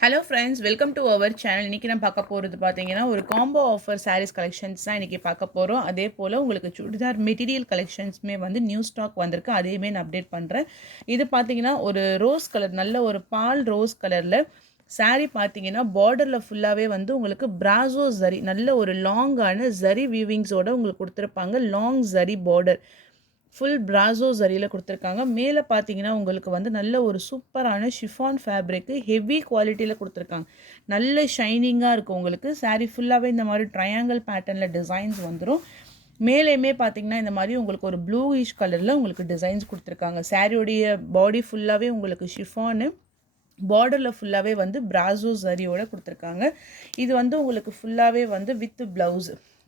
Hello friends, welcome to our channel. இன்றைக்கி நான் பார்க்க போகிறது பார்த்தீங்கன்னா ஒரு காம்போ ஆஃபர் சாரீஸ் கலெக்ஷன்ஸ் தான் இன்றைக்கி பார்க்க போகிறோம். அதே போல் உங்களுக்கு சுடிதார் மெட்டீரியல் கலெக்ஷன்ஸுமே வந்து நியூ ஸ்டாக் வந்திருக்கு. அதையுமே நான் அப்டேட் பண்ணுறேன். இது பார்த்தீங்கன்னா ஒரு ரோஸ் கலர், நல்ல ஒரு பால் ரோஸ் கலரில் சாரீ பார்த்தீங்கன்னா பார்டரில் ஃபுல்லாகவே வந்து உங்களுக்கு பிராசோ ஜரி, நல்ல ஒரு லாங்கான ஜரி வீவிங்ஸோடு உங்களுக்கு கொடுத்துருப்பாங்க. லாங் ஜரி பார்டர், ஃபுல் பிராசோ ஜரியில் கொடுத்துருக்காங்க. மேலே பார்த்தீங்கன்னா உங்களுக்கு வந்து நல்ல ஒரு சூப்பரான ஷிஃபான் ஃபேப்ரிக்கு ஹெவி குவாலிட்டியில் கொடுத்துருக்காங்க. நல்ல ஷைனிங்காக இருக்கும். உங்களுக்கு சாரீ ஃபுல்லாகவே இந்த மாதிரி ட்ரையாங்கிள் பேட்டர்னில் டிசைன்ஸ் வந்துடும். மேலேயுமே பார்த்தீங்கன்னா இந்த மாதிரி உங்களுக்கு ஒரு ப்ளூயிஷ் கலரில் உங்களுக்கு டிசைன்ஸ் கொடுத்துருக்காங்க. சாரியோடைய பாடி ஃபுல்லாகவே உங்களுக்கு ஷிஃபானு, பார்டரில் ஃபுல்லாகவே வந்து பிராசோ ஜரியோட கொடுத்துருக்காங்க. இது வந்து உங்களுக்கு ஃபுல்லாகவே வந்து வித்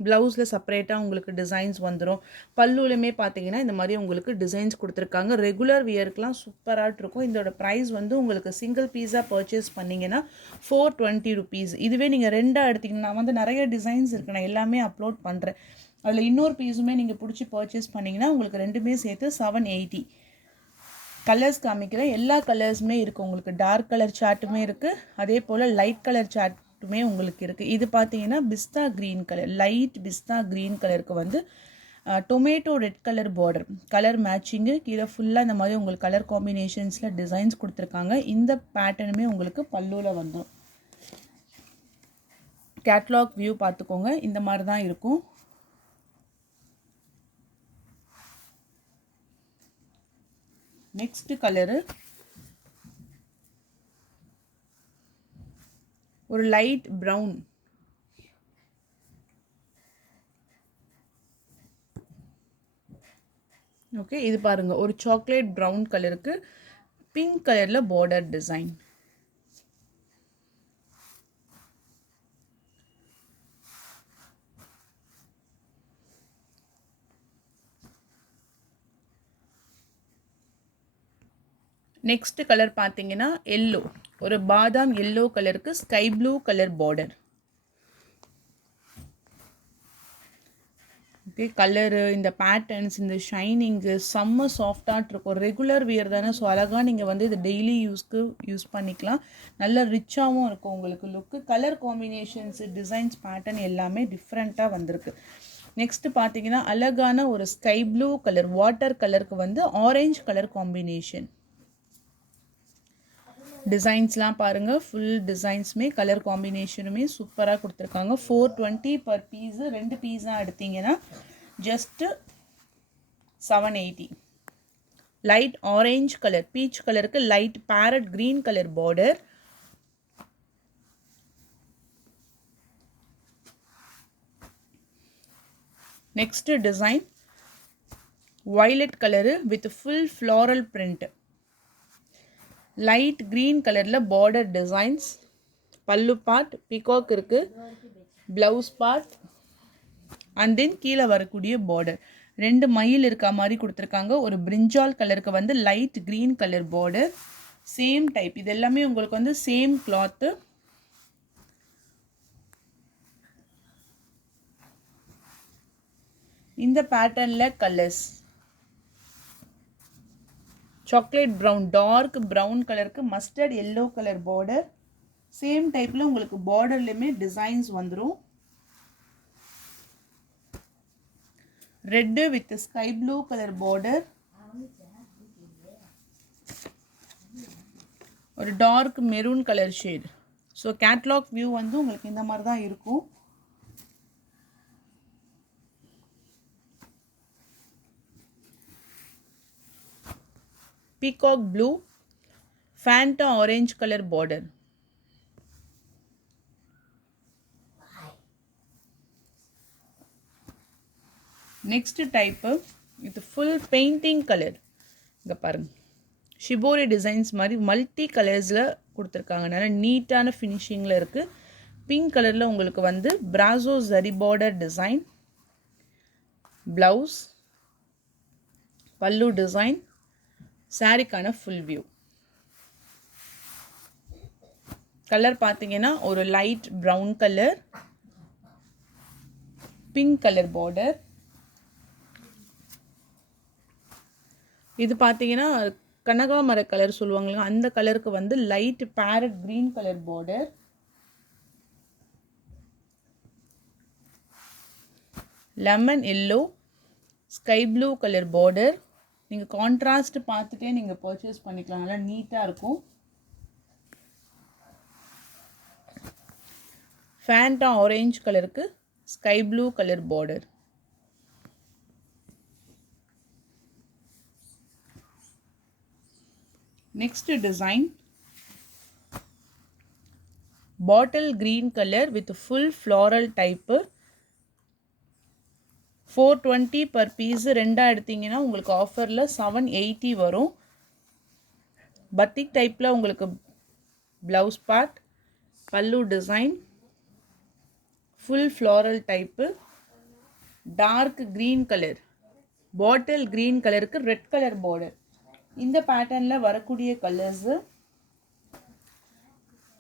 ப்ளவுஸில் செப்பரேட்டாக உங்களுக்கு டிசைன்ஸ் வந்துடும். பல்லுலையுமே பார்த்தீங்கன்னா இந்த மாதிரி உங்களுக்கு டிசைன்ஸ் கொடுத்துருக்காங்க. ரெகுலர் வியருக்குலாம் சூப்பராக இருக்கும். இதோட ப்ரைஸ் வந்து உங்களுக்கு சிங்கிள் பீஸாக பர்ச்சேஸ் பண்ணிங்கன்னா 420 rupees. இதுவே நீங்கள் ரெண்டாக எடுத்திங்கன்னா வந்து நிறைய டிசைன்ஸ் இருக்குது, நான் எல்லாமே அப்லோட் பண்ணுறேன். அதில் இன்னொரு பீஸுமே நீங்கள் பிடிச்சி பர்ச்சேஸ் பண்ணிங்கன்னா உங்களுக்கு ரெண்டுமே சேர்த்து 780. கலர்ஸ் காமிக்கிறேன். எல்லா கலர்ஸுமே இருக்குது. உங்களுக்கு டார்க் கலர் சார்ட்டுமே இருக்குது, அதே போல் லைட் கலர் சார்ட்டுமே உங்களுக்கு இருக்குது. இது பார்த்தீங்கன்னா பிஸ்தா க்ரீன் கலர், லைட் பிஸ்தா க்ரீன் கலருக்கு வந்து tomato red colour border, colour matching. கீழே ஃபுல்லாக இந்த மாதிரி உங்களுக்கு கலர் காம்பினேஷன்ஸில் டிசைன்ஸ் கொடுத்துருக்காங்க. இந்த பேட்டர்னுமே உங்களுக்கு பல்லுவில் வந்துடும். கேட்லாக் வியூ பார்த்துக்கோங்க, இந்த மாதிரி தான் இருக்கும். நெக்ஸ்ட் கலரு ஒரு லைட் ப்ரௌன், ஓகே. இது பாருங்க, ஒரு சாக்லேட் ப்ரௌன் கலருக்கு பிங்க் கலர்ல பார்டர் டிசைன். நெக்ஸ்ட் கலர் பார்த்தீங்கன்னா எல்லோ, ஒரு பாதாம் எல்லோ கலருக்கு sky blue colour border. Okay, colour, இந்த பேட்டர்ன்ஸ், இந்த ஷைனிங்கு செம்ம சாஃப்டாக இருக்கும். ரெகுலர் வியர் தானே, ஸோ அழகாக நீங்கள் வந்து இது டெய்லி யூஸ்க்கு யூஸ் பண்ணிக்கலாம். நல்ல ரிச்சாகவும் இருக்கும் உங்களுக்கு லுக்கு. கலர் காம்பினேஷன்ஸு, டிசைன்ஸ், பேட்டர்ன் எல்லாமே டிஃப்ரெண்ட்டாக வந்திருக்கு. நெக்ஸ்ட்டு பார்த்தீங்கன்னா அழகான ஒரு ஸ்கை ப்ளூ கலர், வாட்டர் கலருக்கு வந்து ஆரஞ்சு கலர் காம்பினேஷன். டிசைன்ஸ்லாம் பாருங்கள், ஃபுல் டிசைன்ஸுமே கலர் காம்பினேஷனுமே சூப்பராக கொடுத்துருக்காங்க. 420 பர் பீஸு. ரெண்டு பீஸாக எடுத்திங்கன்னா just 780. Light orange colour, peach கலருக்கு light parrot green colour border. Next design violet colour with full floral print, light green கலரில் பார்டர் டிசைன்ஸ். பல்லு பார்ட் பீகாக் இருக்குது, ப்ளவுஸ் பார்ட் அண்ட் தென் கீழே வரக்கூடிய பார்டர். ரெண்டு மயில் இருக்க மாதிரி கொடுத்துருக்காங்க. ஒரு பிரிஞ்சால் கலருக்கு வந்து light green colour border, same type. இது எல்லாமே உங்களுக்கு வந்து சேம் கிளாத்து. இந்த பேட்டர்னில் colours chocolate brown, dark brown கலருக்கு mustard yellow colour border. Same டைப்பில் உங்களுக்கு பார்டர்லையுமே டிசைன்ஸ் வந்துடும். Red with sky blue colour border, ஒரு dark maroon colour shade. So catalogue view வந்து உங்களுக்கு இந்த மாதிரி தான் இருக்கும். Peacock blue, Fanta orange colour border. Next type இது ஃபுல் பெயிண்டிங் கலர். இங்கே பாருங்கள், ஷிபோரி டிசைன்ஸ் மாதிரி மல்டி கலர்ஸில் கொடுத்துருக்காங்க. நல்லா நீட்டான ஃபினிஷிங்கில் இருக்குது. பிங்க் கலரில் உங்களுக்கு வந்து பிராசோ ஜரி பார்டர் டிசைன், ப்ளவுஸ், பல்லு டிசைன், சாரிக்கான ஃபுல் வியூ. கலர் பார்த்தீங்கன்னா ஒரு light brown colour, pink colour border. இது பார்த்தீங்கன்னா கனகாமர கலர் சொல்லுவாங்க அந்த கலருக்கு வந்து light parrot green colour border. Lemon yellow sky blue colour border. நீங்கள் கான்ட்ராஸ்ட் பார்த்துட்டே நீங்கள் பர்ச்சேஸ் பண்ணிக்கலாம், நல்லா நீட்டாக இருக்கும். ஃபேண்டா ஆரஞ்சு கலருக்கு sky blue colour border. Next design bottle green colour with full floral type. 420 per piece. ரெண்டாக எடுத்தீங்கன்னா உங்களுக்கு ஆஃபரில் 780 வரும். பத்திக் டைப்பில் உங்களுக்கு ப்ளவுஸ் பார்ட், பல்லு design, full floral type, dark green colour, bottle green கலருக்கு ரெட் கலர் பார்டர். இந்த பேட்டர்னில் வரக்கூடிய colours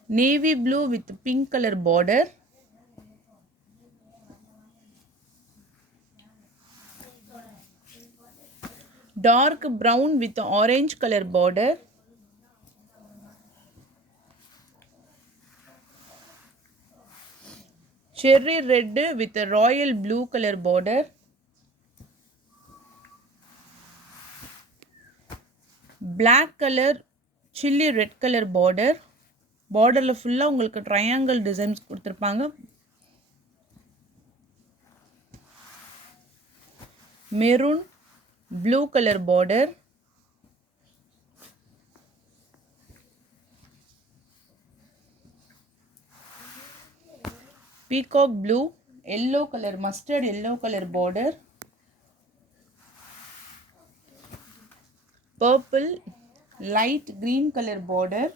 navy blue with pink colour border, dark brown with orange color border, cherry red with a royal blue color border, black color chilli red color border. பார்டர்ல ஃபுல்லா உங்களுக்கு triangle designs கொடுத்திருப்பாங்க. Maroon blue color border, peacock blue, yellow color, mustard yellow color border, purple light green color border,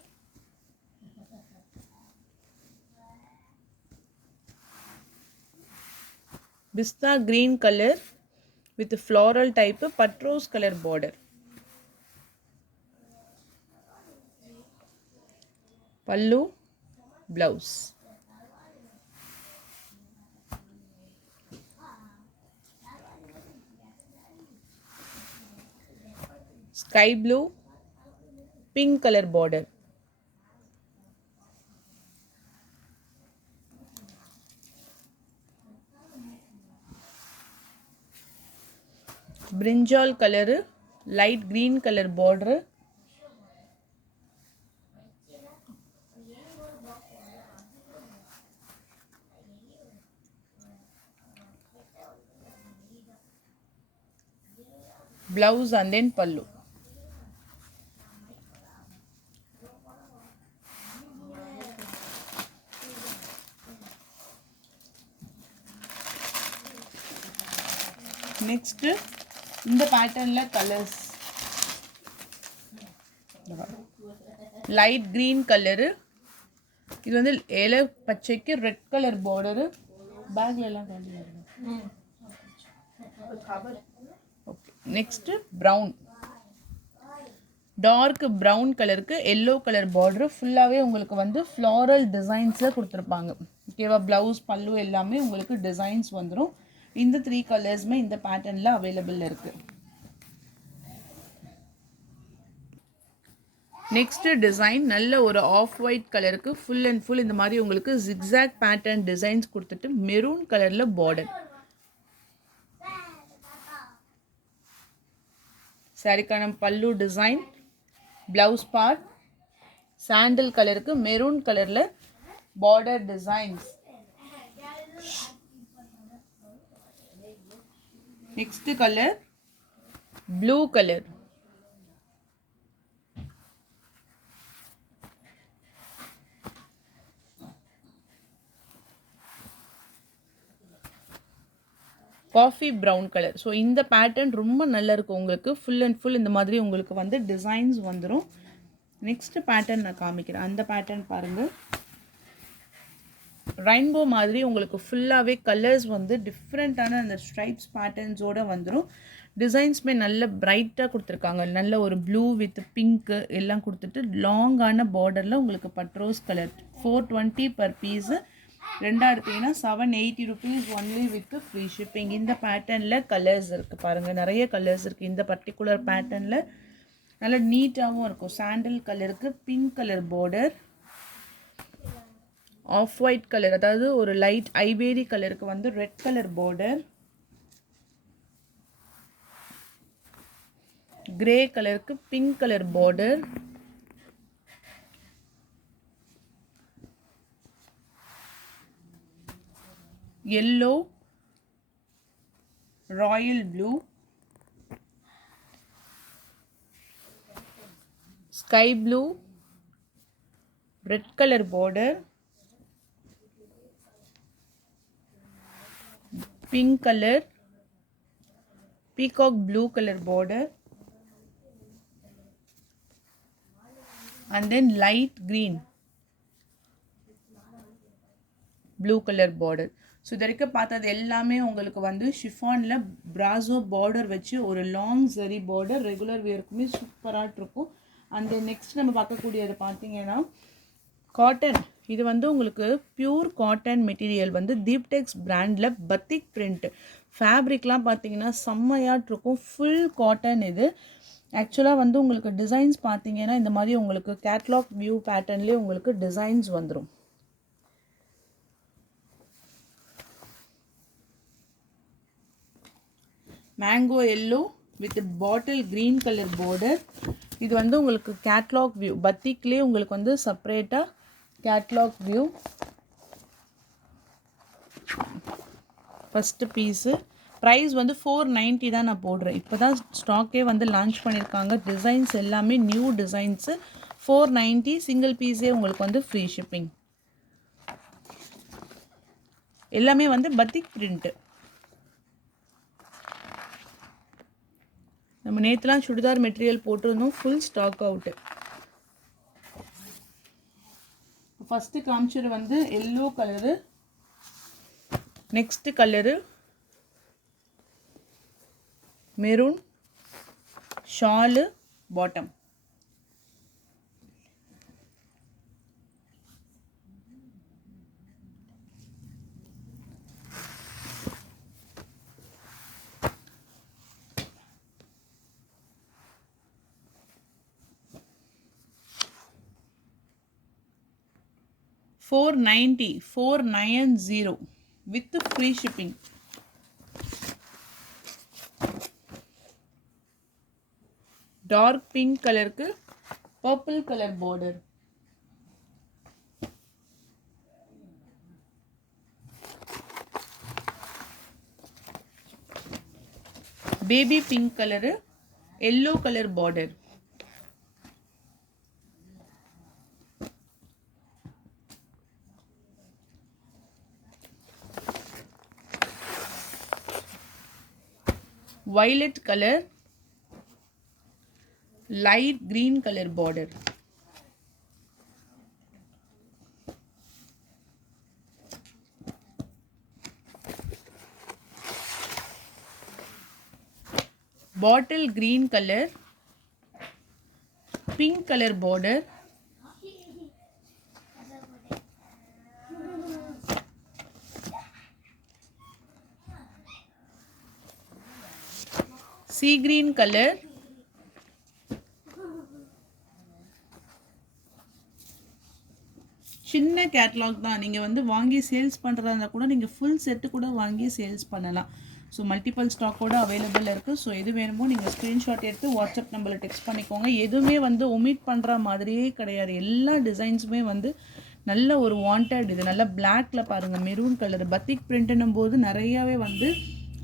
pista green color with floral type patrose color border. Pallu blouse. Sky blue pink color border. Brinjal color light green color border, blouse and then pallu. Next இந்த பேட்டர்ன்ல colours light green colour, இது வந்து ஏல பச்சைக்கு red colour border. பேக்ல எல்லாம் okay. Next brown dark brown கலருக்கு yellow colour border. ஃபுல்லாகவே உங்களுக்கு வந்து ஃப்ளாரல் டிசைன்ஸில் கொடுத்துருப்பாங்க. ஓகேவா? ப்ளவுஸ் பல்லு எல்லாமே உங்களுக்கு டிசைன்ஸ் வந்துடும். இந்த 3 கலர்ஸுமே இந்த பேட்டர்னில் அவைலபிள் இருக்குது. நெக்ஸ்ட் டிசைன் நல்ல ஒரு ஆஃப் ஒயிட் கலருக்கு ஃபுல் அண்ட் ஃபுல் இந்த மாதிரி உங்களுக்கு ஜிக்ஸாக் பேட்டர்ன் டிசைன்ஸ் கொடுத்துட்டு மெரூன் கலரில் பார்டர். சாரிக்கான பல்லு டிசைன், ப்ளவுஸ் பார்ட், சாண்டல் கலருக்கு மெரூன் கலரில் border designs. Next colour blue colour, coffee brown colour. So இந்த பேட்டர்ன் ரொம்ப நல்லா இருக்கும் உங்களுக்கு. ஃபுல் அண்ட் ஃபுல் இந்த மாதிரி உங்களுக்கு வந்து டிசைன்ஸ் வந்துடும். நெக்ஸ்ட் பேட்டர்ன் நான் காமிக்கிறேன். அந்த பேட்டர்ன் பாருங்கள். ரெயின்போ மாதிரி உங்களுக்கு ஃபுல்லாகவே கலர்ஸ் வந்து டிஃப்ரெண்ட்டான அந்த ஸ்ட்ரைப்ஸ் பேட்டர்ன்ஸோடு வந்துடும். டிசைன்ஸுமே நல்ல பிரைட்டாக கொடுத்துருக்காங்க. நல்ல ஒரு ப்ளூ வித் பிங்க்கு எல்லாம் கொடுத்துட்டு லாங்கான பார்டரில் உங்களுக்கு பட்ரோஸ் கலர். 420 per piece. ரெண்டாக எடுத்தீங்கன்னா 780 rupees only with free shipping. இந்த பேட்டர்னில் கலர்ஸ் இருக்குது பாருங்கள், நிறைய கலர்ஸ் இருக்குது. இந்த பர்டிகுலர் பேட்டர்னில் நல்லா நீட்டாகவும் இருக்கும். சாண்டல் கலருக்கு pink colour border, off white colour அதாவது ஒரு லைட் ஐவேரி கலருக்கு வந்து ரெட் கலர் பார்டர், கிரே கலருக்கு pink colour border, yellow, royal blue, sky blue, red color border, pink color, peacock blue color border, and then light green blue color border. So இது வரைக்கும் பார்த்தது எல்லாமே உங்களுக்கு வந்து ஷிஃபானில் brasso border வச்சு ஒரு long zari border regular வேருக்குமே சூப்பராக இருக்கும். அந்த நெக்ஸ்ட் நம்ம பார்க்கக்கூடியது பார்த்தீங்கன்னா காட்டன். இது வந்து உங்களுக்கு பியூர் காட்டன் மெட்டீரியல் வந்து தீப்டெக்ஸ் பிராண்டில் பத்திக் பிரிண்ட். ஃபேப்ரிக்லாம் பார்த்தீங்கன்னா செம்மையாட்டிருக்கும். ஃபுல் காட்டன் இது. ஆக்சுவலாக வந்து உங்களுக்கு டிசைன்ஸ் பார்த்தீங்கன்னா இந்த மாதிரி உங்களுக்கு கேட்லாக் வியூ பேட்டர்ன்லேயே உங்களுக்கு டிசைன்ஸ் வந்துடும். Mango yellow with bottle green colour border. இது வந்து உங்களுக்கு கேட்லாக் வியூ பத்திக்லேயே உங்களுக்கு வந்து செப்பரேட்டாக catalogue view. First piece price வந்து 490 தான் நான் போடுறேன். இப்போ தான் ஸ்டாக்கே வந்து லான்ச் பண்ணியிருக்காங்க. டிசைன்ஸ் எல்லாமே நியூ டிசைன்ஸு. 490 சிங்கிள் பீஸே உங்களுக்கு வந்து ஃப்ரீ ஷிப்பிங். எல்லாமே வந்து பத்திக் பிரிண்ட்டு. நம்ம நேற்றுலாம் சுடிதார் மெட்டீரியல் போட்டிருந்தோம், ஃபுல் ஸ்டாக் அவுட்டு. ஃபஸ்ட்டு காமிச்சது வந்து yellow colour, next colour maroon, shawl, bottom. $490 with free shipping. Dark pink color ku purple color border. Baby pink color, yellow color border. Violet color, light green color border. Bottle green color, pink color border. Sea green color, சின்ன catalogue தான். நீங்கள் வந்து வாங்கி sales பண்ணுறதா இருந்தால் கூட நீங்கள் full set கூட வாங்கி சேல்ஸ் பண்ணலாம். ஸோ மல்டிபிள் ஸ்டாக்கோடு அவைலபிள் இருக்குது. ஸோ எது வேணுமோ நீங்கள் ஸ்க்ரீன்ஷாட் எடுத்து வாட்ஸ்அப் நம்பரில் டெக்ஸ்ட் பண்ணிக்கோங்க. எதுவுமே வந்து ஒமிட் பண்ணுற மாதிரியே கிடையாது. எல்லா டிசைன்ஸுமே வந்து நல்ல ஒரு வாண்டட். இது நல்ல பிளாக்ல பாருங்கள், மெரூன் கலர் பத்திக் பிரிண்ட்னும் போது நிறையாவே வந்து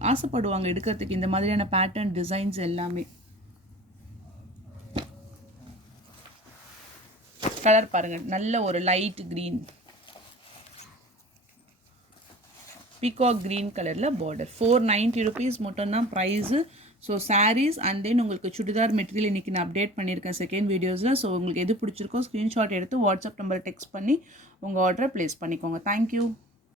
ஆசைப்படுவாங்க எடுக்கிறதுக்கு இந்த மாதிரியான பேட்டர்ன் டிசைன்ஸ் எல்லாமே. கலர் பாருங்கள், நல்ல ஒரு லைட் க்ரீன், பீகாக் க்ரீன் கலரில் பார்டர். 490 rupees மட்டும்தான் price. So sarees and then உங்களுக்கு சுடிதார் மெட்டீரியல் இன்றைக்கி நான் அப்டேட் பண்ணியிருக்கேன் செகண்ட் வீடியோஸில். ஸோ உங்களுக்கு எது பிடிச்சிருக்கோ ஸ்க்ரீன்ஷாட் எடுத்து வாட்ஸ்அப் நம்பர் டெக்ஸ்ட் பண்ணி உங்கள் ஆர்டரை ப்ளேஸ் பண்ணிக்கோங்க. தேங்க்யூ.